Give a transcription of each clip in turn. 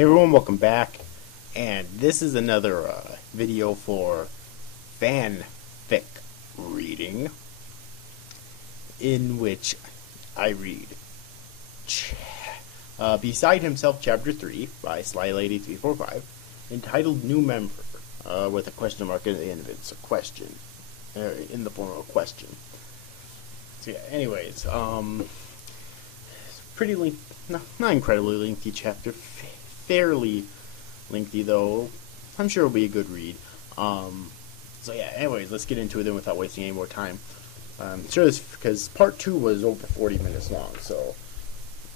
Hey everyone, welcome back, and this is another video for fanfic reading, in which I read Beside Himself Chapter 3 by Slylady345, entitled New Member, with a question mark at the end of it. It's a question, in the form of a question. So yeah, anyways, pretty not incredibly lengthy chapter, fairly lengthy though. I'm sure it'll be a good read. So yeah, anyways, let's get into it then without wasting any more time. Sure, this because part 2 was over 40 minutes long. So,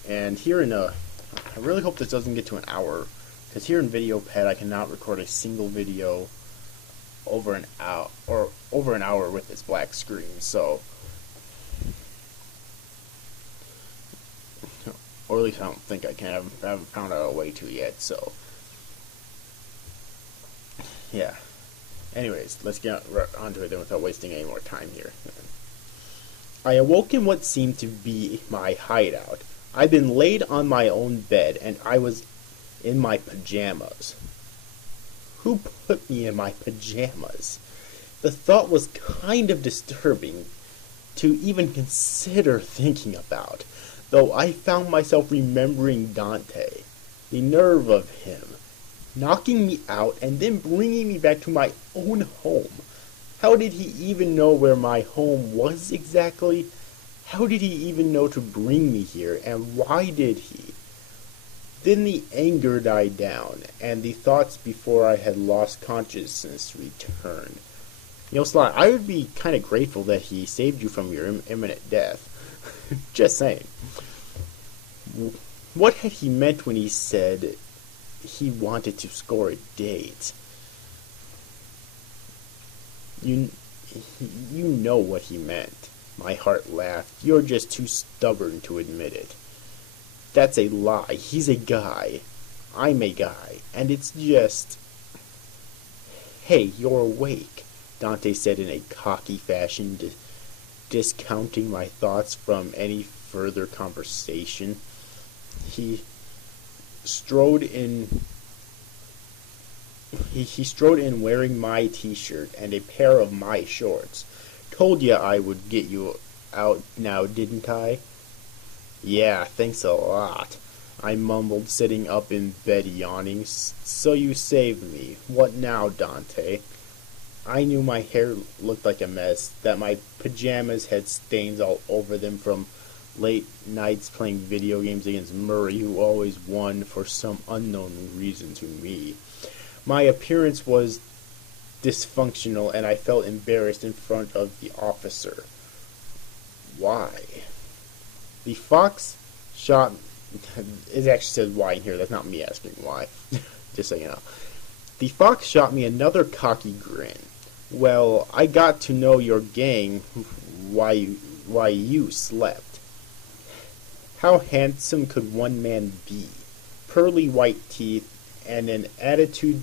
and here I really hope this doesn't get to an hour, because here in VideoPad I cannot record a single video over an hour with this black screen. So, or at least I don't think I can. I haven't found out a way to yet. So, yeah. Anyways, let's get onto it then without wasting any more time here. I awoke in what seemed to be my hideout. I'd been laid on my own bed, and I was in my pajamas. Who put me in my pajamas? The thought was kind of disturbing to even consider thinking about, though I found myself remembering Dante. The nerve of him, knocking me out and then bringing me back to my own home. How did he even know where my home was exactly? How did he even know to bring me here, and why did he? Then the anger died down, and the thoughts before I had lost consciousness returned. You know, Sly, I would be kind of grateful that he saved you from your imminent death. Just saying. What had he meant when he said he wanted to score a date? You know what he meant. My heart laughed. You're just too stubborn to admit it. That's a lie. He's a guy. I'm a guy. And it's just... Hey, you're awake, Dante said in a cocky fashion, discounting my thoughts from any further conversation. He strode in wearing my t-shirt and a pair of my shorts. Told ya I would get you out now, didn't I? Yeah, thanks a lot, I mumbled, sitting up in bed yawning. So you saved me. What now, Dante? I knew my hair looked like a mess, that my pajamas had stains all over them from late nights playing video games against Murray, who always won for some unknown reason to me. My appearance was dysfunctional, and I felt embarrassed in front of the officer. Why? The fox shot... It actually says why in here. That's not me asking why. Just so you know. The fox shot me another cocky grin. Well, I got to know your gang why you slept. How handsome could one man be? Pearly white teeth and an attitude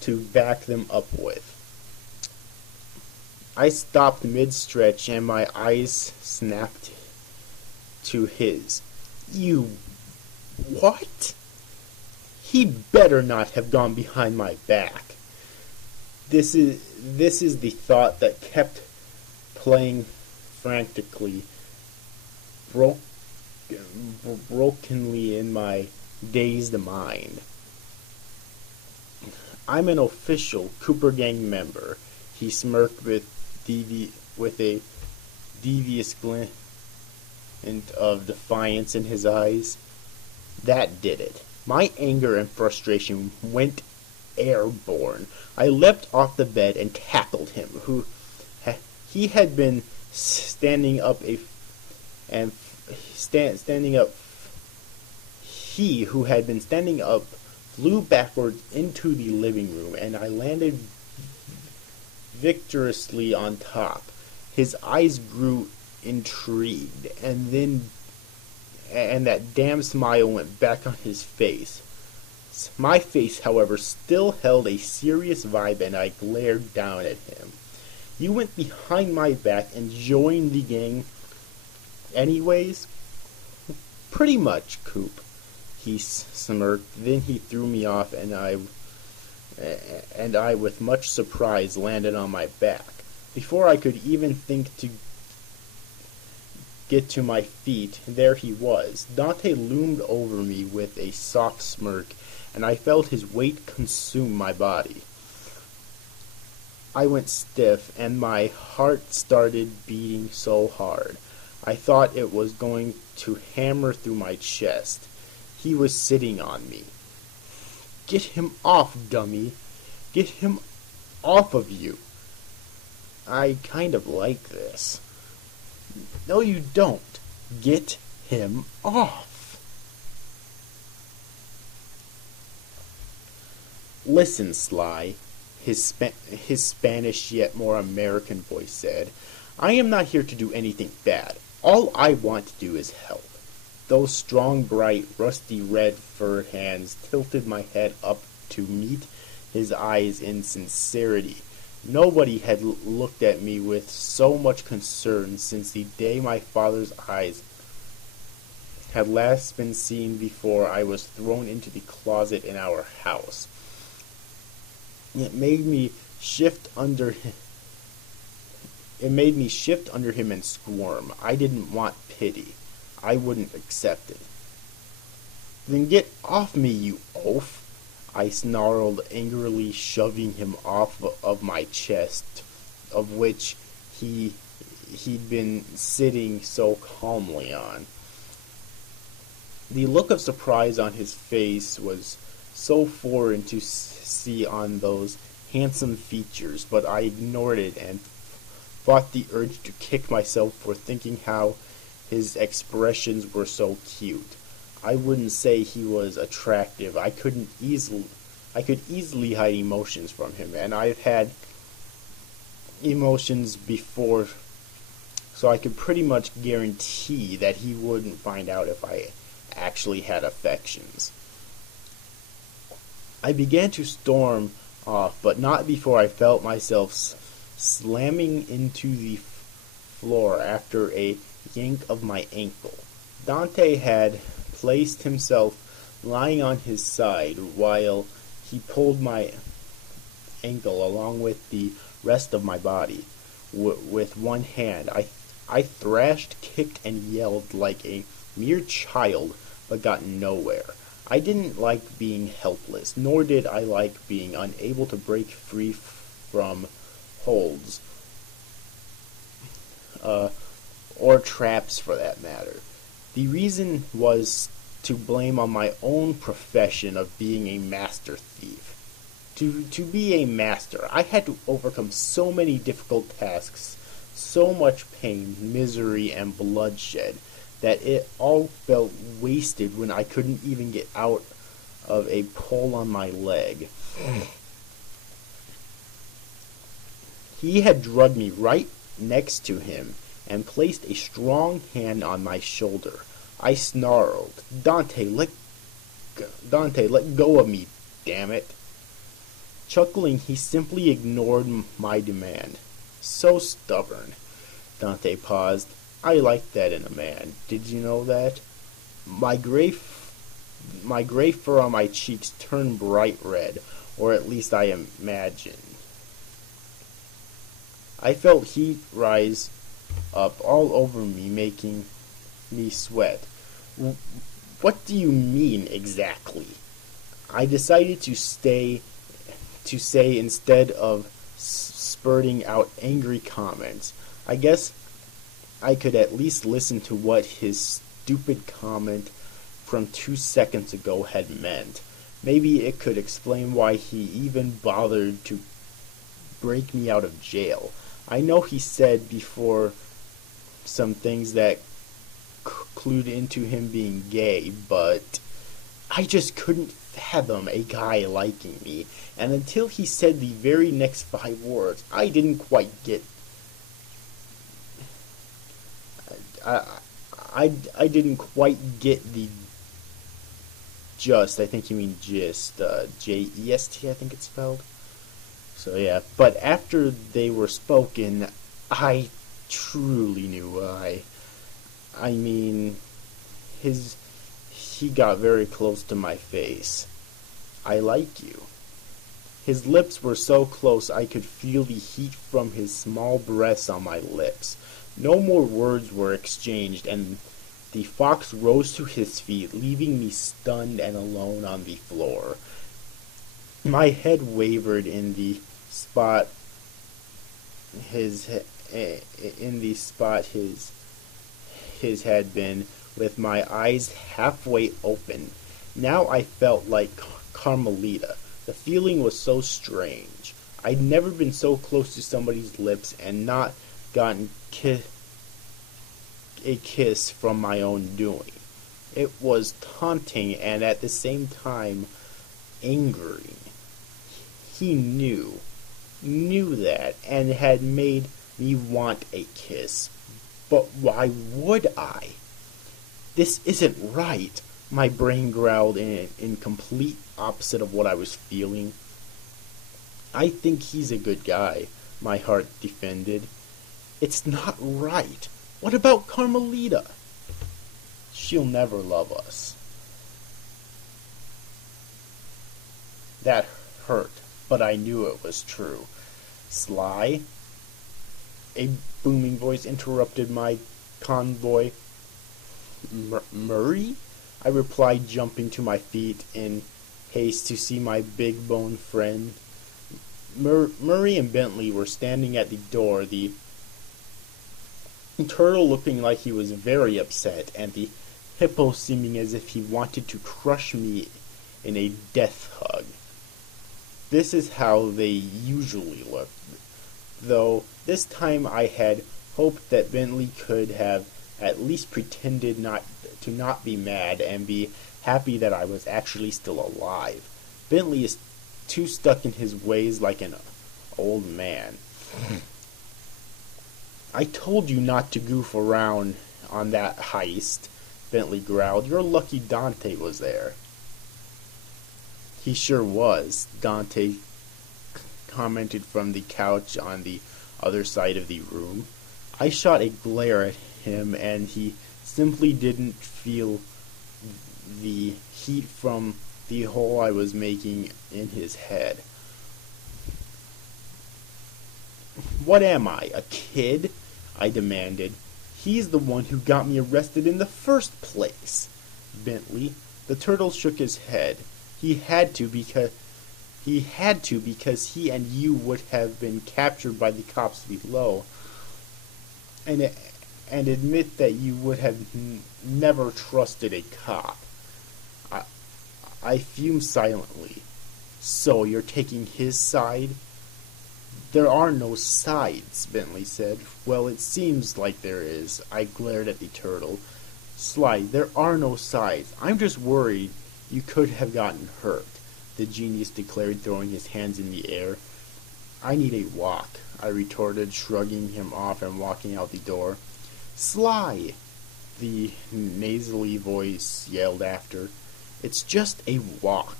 to back them up with. I stopped mid-stretch and my eyes snapped to his. You... what? He better not have gone behind my back. This is the thought that kept playing frantically, brokenly in my dazed mind. I'm an official Cooper Gang member, he smirked with a devious glint of defiance in his eyes. That did it. My anger and frustration went airborne. I leapt off the bed and tackled him. He had been standing up He who had been standing up flew backwards into the living room, and I landed victoriously on top. His eyes grew intrigued, and that damn smile went back on his face. My face, however, still held a serious vibe, and I glared down at him. You went behind my back and joined the gang anyways? Pretty much, Coop. he smirked. Then he threw me off, and I, with much surprise, landed on my back. Before I could even think to get to my feet, there he was. Dante loomed over me with a soft smirk, and I felt his weight consume my body. I went stiff, and my heart started beating so hard. I thought it was going to hammer through my chest. He was sitting on me. "Get him off, dummy! Get him off of you!" "I kind of like this." "No, you don't. Get him off." "Listen, Sly," his Spanish yet more American voice said, "I am not here to do anything bad. All I want to do is help." Those strong, bright, rusty red furred hands tilted my head up to meet his eyes in sincerity. Nobody had looked at me with so much concern since the day my father's eyes had last been seen before I was thrown into the closet in our house. It made me shift under him. It made me shift under him and squirm. I didn't want pity. I wouldn't accept it. "Then get off me, you oaf!" I snarled angrily, shoving him off of my chest, of which he'd been sitting so calmly on. The look of surprise on his face was so foreign to see on those handsome features, but I ignored it and fought the urge to kick myself for thinking how his expressions were so cute. I wouldn't say he was attractive. I could easily hide emotions from him, and I've had emotions before, so I could pretty much guarantee that he wouldn't find out if I actually had affections. I began to storm off, but not before I felt myself slamming into the floor after a yank of my ankle. Dante had placed himself lying on his side while he pulled my ankle along with the rest of my body. With one hand, I thrashed, kicked, and yelled like a mere child, but got nowhere. I didn't like being helpless, nor did I like being unable to break free from holds, or traps for that matter. The reason was to blame on my own profession of being a master thief. To be a master, I had to overcome so many difficult tasks, so much pain, misery, and bloodshed, that it all felt wasted when I couldn't even get out of a pull on my leg. He had drugged me right next to him and placed a strong hand on my shoulder. I snarled, Dante, let go of me, damn it." Chuckling, he simply ignored my demand. "So stubborn." Dante paused. "I like that in a man. Did you know that?" My gray fur on my cheeks turned bright red, or at least I imagined. I felt heat rise up all over me, making me sweat. "What do you mean, exactly?" I decided to say instead of spurting out angry comments. I guess I could at least listen to what his stupid comment from 2 seconds ago had meant. Maybe it could explain why he even bothered to break me out of jail. I know he said before some things that clued into him being gay, but I just couldn't fathom a guy liking me, and until he said the very next 5 words, I didn't quite get. I didn't quite get the just. I think you mean gist. J-E-S-T, I think it's spelled. So yeah, but after they were spoken, I truly knew why. I mean, he got very close to my face. I like you. His lips were so close I could feel the heat from his small breaths on my lips. No more words were exchanged, and the fox rose to his feet, leaving me stunned and alone on the floor. My head wavered in the spot his had been, with my eyes halfway open. Now I felt like Carmelita. The feeling was so strange. I'd never been so close to somebody's lips and not gotten a kiss from my own doing. It was taunting and at the same time angering. He knew that, and had made me want a kiss. But why would I? This isn't right, my brain growled in complete opposite of what I was feeling. I think he's a good guy, my heart defended. It's not right. What about Carmelita? She'll never love us. That hurt, but I knew it was true. Sly? A booming voice interrupted my convoy. Murray? I replied, jumping to my feet in haste to see my big-boned friend. Murray and Bentley were standing at the door, the turtle looking like he was very upset, and the hippo seeming as if he wanted to crush me in a death hug. This is how they usually look, though this time I had hoped that Bentley could have at least pretended not to be mad and be happy that I was actually still alive. Bentley is too stuck in his ways like an old man. I told you not to goof around on that heist, Bentley growled. You're lucky Dante was there. He sure was, Dante commented from the couch on the other side of the room. I shot a glare at him, and he simply didn't feel the heat from the hole I was making in his head. What am I, a kid? I demanded. He's the one who got me arrested in the first place. Bentley, the turtle shook his head. He had to because he and you would have been captured by the cops below, and admit that you would have never trusted a cop. I fumed silently. So you're taking his side? There are no sides, Bentley said. Well, it seems like there is. I glared at the turtle. Sly, there are no sides. I'm just worried you could have gotten hurt, the genius declared, throwing his hands in the air. I need a walk, I retorted, shrugging him off and walking out the door. Sly, the nasally voice yelled after. It's just a walk,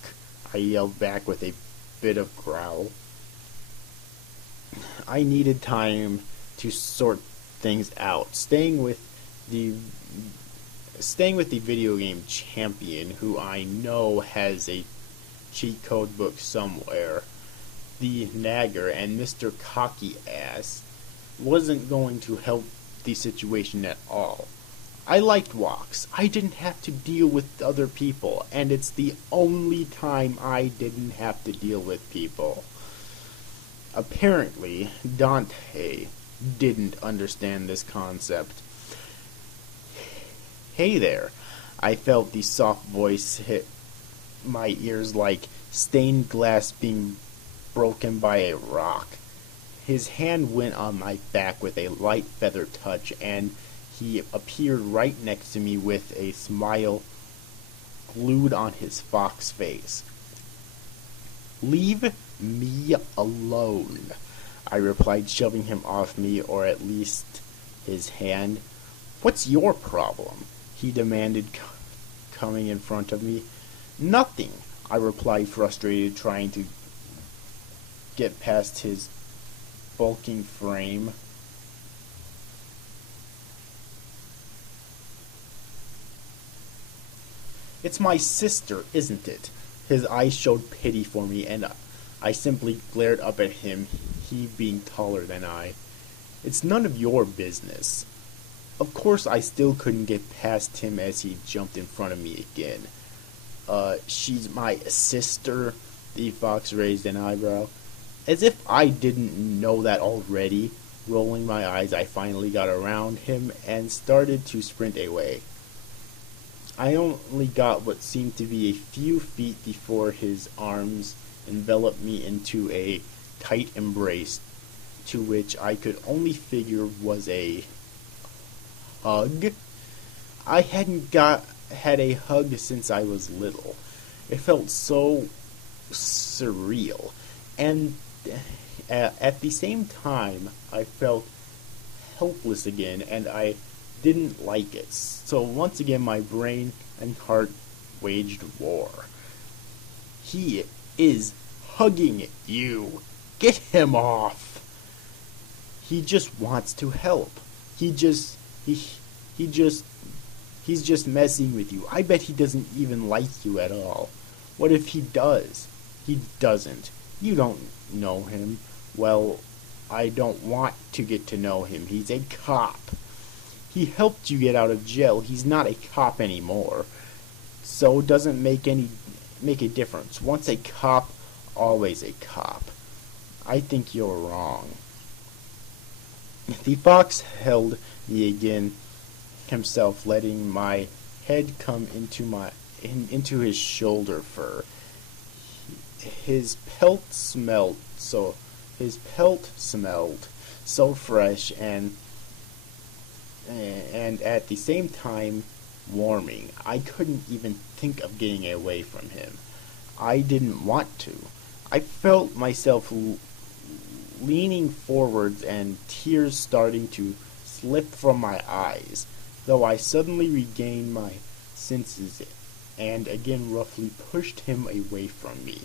I yelled back with a bit of growl. I needed time to sort things out, staying with the video game champion, who I know has a cheat code book somewhere. The nagger and Mr. Cocky Ass wasn't going to help the situation at all. I liked walks. I didn't have to deal with other people, and it's the only time I didn't have to deal with people. Apparently, Dante didn't understand this concept. Hey there, I felt the soft voice hit my ears like stained glass being broken by a rock. His hand went on my back with a light feather touch, and he appeared right next to me with a smile glued on his fox face. Leave me alone, I replied, shoving him off me, or at least his hand. What's your problem? He demanded, coming in front of me. Nothing, I replied, frustrated, trying to get past his bulking frame. It's my sister, isn't it? His eyes showed pity for me, and I simply glared up at him, he being taller than I. It's none of your business. Of course, I still couldn't get past him as he jumped in front of me again. She's my sister? The fox raised an eyebrow. As if I didn't know that already. Rolling my eyes, I finally got around him and started to sprint away. I only got what seemed to be a few feet before his arms enveloped me into a tight embrace, to which I could only figure was a hug. I hadn't had a hug since I was little. It felt so surreal, and at the same time I felt helpless again, and I didn't like it. So once again my brain and heart waged war. He is hugging you. Get him off. He just wants to help. He's just messing with you. I bet he doesn't even like you at all. What if he does? He doesn't. You don't know him. Well, I don't want to get to know him. He's a cop. He helped you get out of jail. He's not a cop anymore. So it doesn't make a difference. Once a cop, always a cop. I think you're wrong. The fox held me again himself, letting my head come into his shoulder fur. His pelt smelled so fresh and at the same time warming. I couldn't even think of getting away from him. I didn't want to. I felt myself leaning forwards and tears starting to slip from my eyes, though I suddenly regained my senses and again roughly pushed him away from me.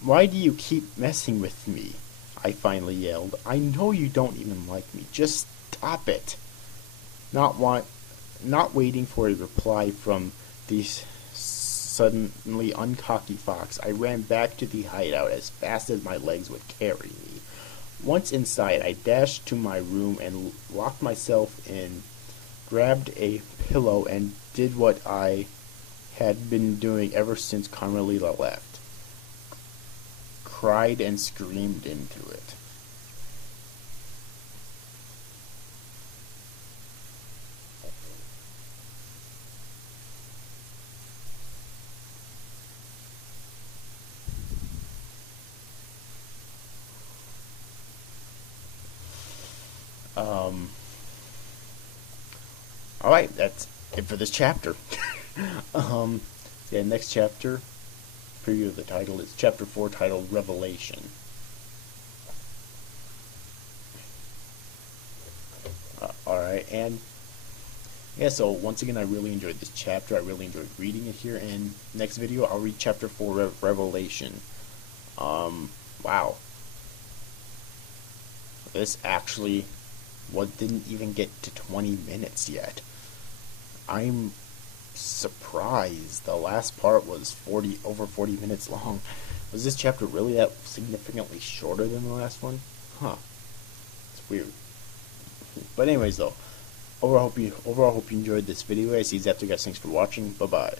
Why do you keep messing with me? I finally yelled. I know you don't even like me. Just stop it. Not waiting for a reply from the suddenly uncocky fox, I ran back to the hideout as fast as my legs would carry me. Once inside, I dashed to my room and locked myself in, grabbed a pillow, and did what I had been doing ever since Carmelita left. Cried and screamed into it. Alright, that's it for this chapter. Yeah, next chapter, preview of the title, is chapter 4, titled Revelation. Alright, and yeah, so once again, I really enjoyed this chapter. I really enjoyed reading it here, and next video, I'll read chapter 4, Revelation. Wow. This actually didn't even get to 20 minutes yet. I'm surprised. The last part was over 40 minutes long. Was this chapter really that significantly shorter than the last one? Huh. It's weird. But anyways though, overall hope you enjoyed this video. I see you after guys. Thanks for watching. Bye bye.